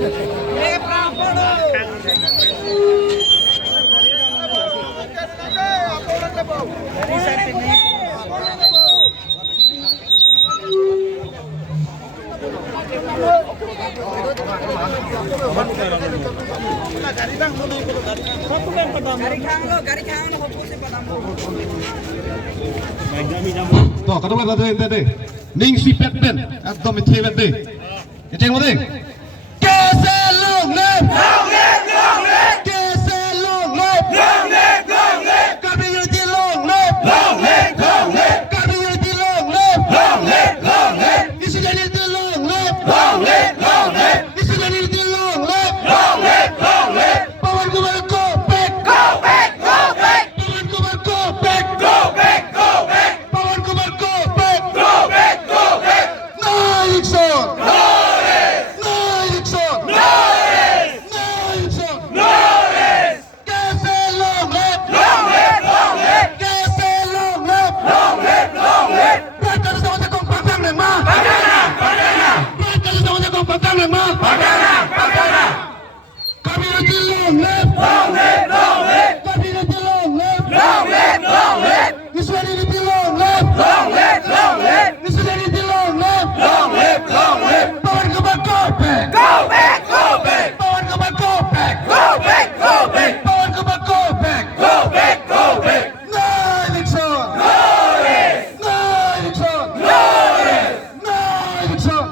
Tuh, katakanlah tadi, ning si pet pen, atau mesti pet deh. Yang mana? Keselong lep, keselong lep, kami jadi long lep, kami jadi long lep, isi jadi long lep, isi jadi long lep, pawan kumar go back, pawan kumar go back, pawan kumar go back, naik son, naik son, naik son, keselong lep, keselong lep, berangkat sama jagung padang nih mah, berangkat sama jagung padang nih mah, kami nanti long lep, kami nanti long lep, isulah nanti long lep, isulah nanti long lep, pawan kumar go back, pawan kumar go back, pawan kumar go back, naik son, naik son, naik son,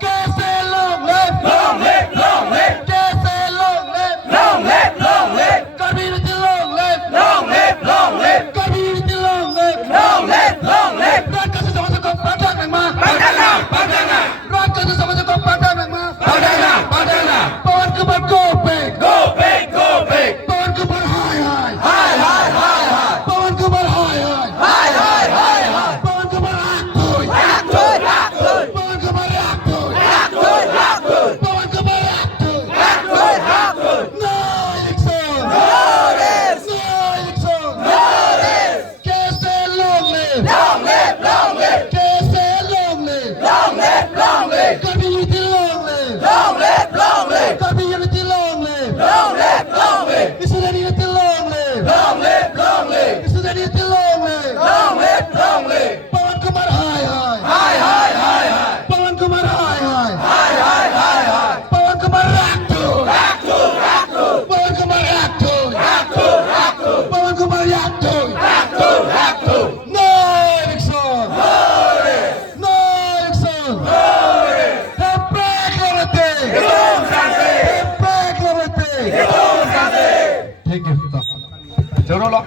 keselong lep, keselong lep, kami nanti long lep, kami nanti long lep, berangkat sama jagung padang nih mah, berangkat sama jagung padang nih mah, pawan kumar go back, pawan kumar hai, pawan kumar hai, pawan kumar aktoy, pawan kumar aktoy, pawan kumar aktoy, naik son, naik son, keselong lep, keselong lep, kami nanti long lep, kami nanti long lep, isulah nanti long lep, isulah nanti long lep, pawan kumar hai, pawan kumar hai, pawan kumar aktoy, pawan kumar aktoy, pawan kumar aktoy, naik son, naik son, heprek lorete, heprek lorete. Thank you. Jauh lah.